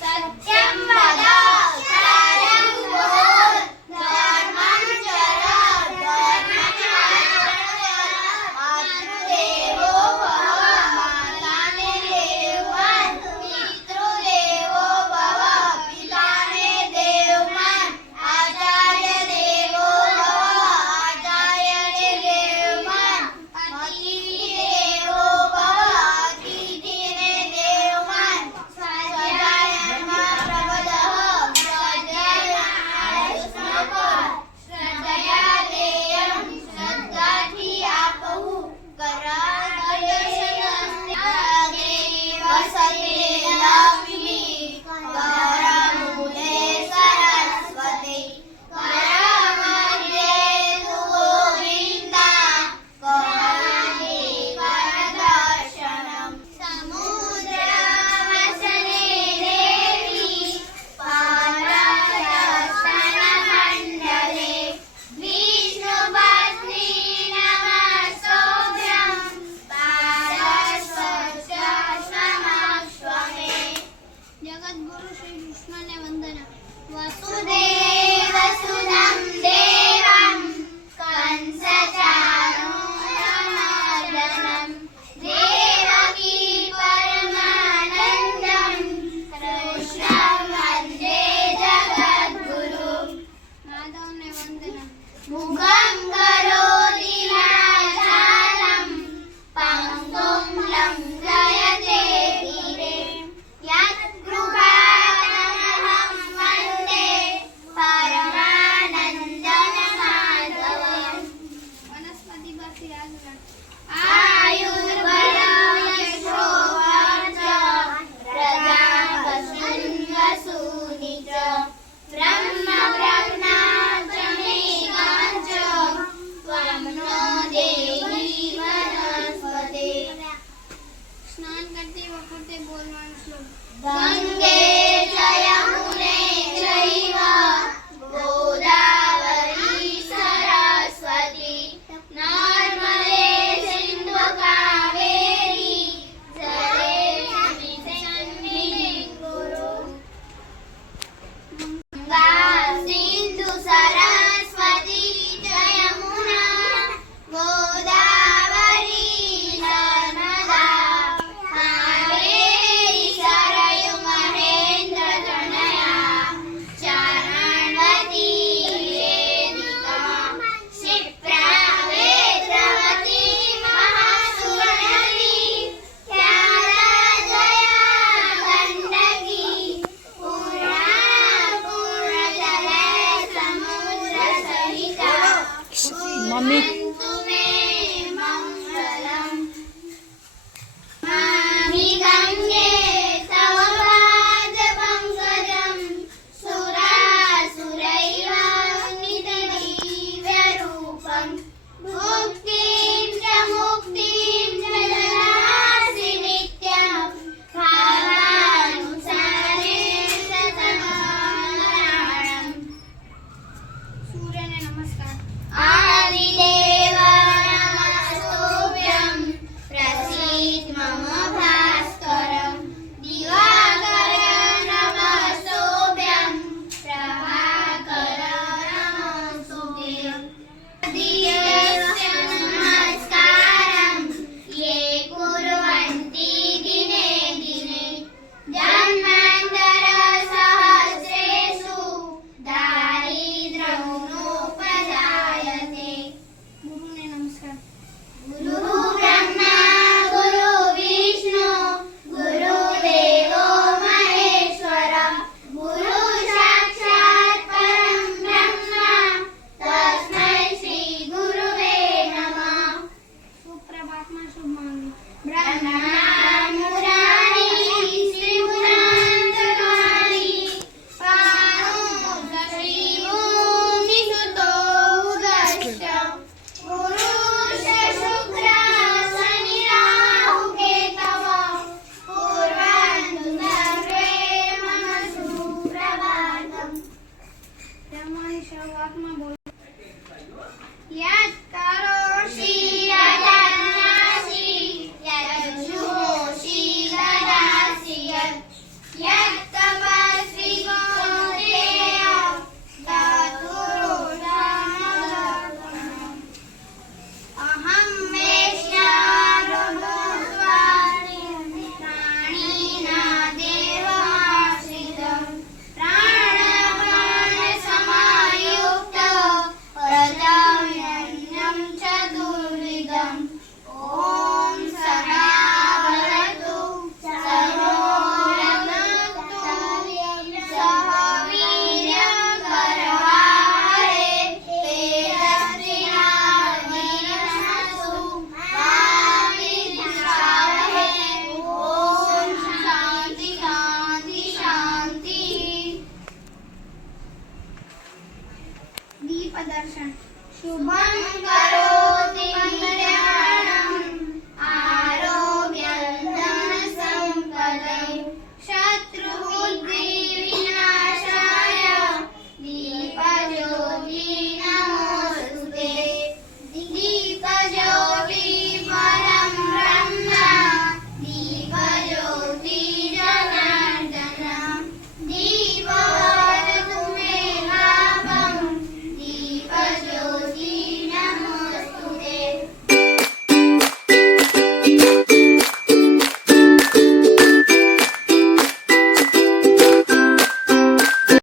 सत्यं वद कार्यं बोल धर्मं चर धर्मचारण मातृदेवो भव माताने देव मान पितृदेवो भव पिताने देव मान आचार्य देवो भव आचार्याने देव मान अतिथि देवो भव अतिथीने देव मान जगद्गुरु श्री कृष्णाने वंदना। वसुदेव सुतं देवं कंसचाणूरमर्दनं देवकी परमानन्दं कृष्णं वन्दे जगद्गुरु। माधवने वंदना। मुखं करोति वाचालं पङ्गुं लङ्घयते गिरिं यत्कृपातमहं वन्दे परमानन्दमाधवम्। वनस्पति परથી આગળ आयुर्बलं यशोवर्धनं प्रजापतिर्वसूनि च ब्रह्मब्रह्माच मेघाञ्च त्वं नो देहि वनस्पते। સ્નાન કરતી વખતે બોલવાનો શ્લોક। गंगे च यमुने चैव गोदावरी सरस्वती नर्मदे सिन्धु कावेरी जलेस्मिन् सन्निधिं कुरु। गंगा सिन्धु सरस्वती च यमुना गोदावरी नर्मदा कावेरी सरयुमा શુભમ કરો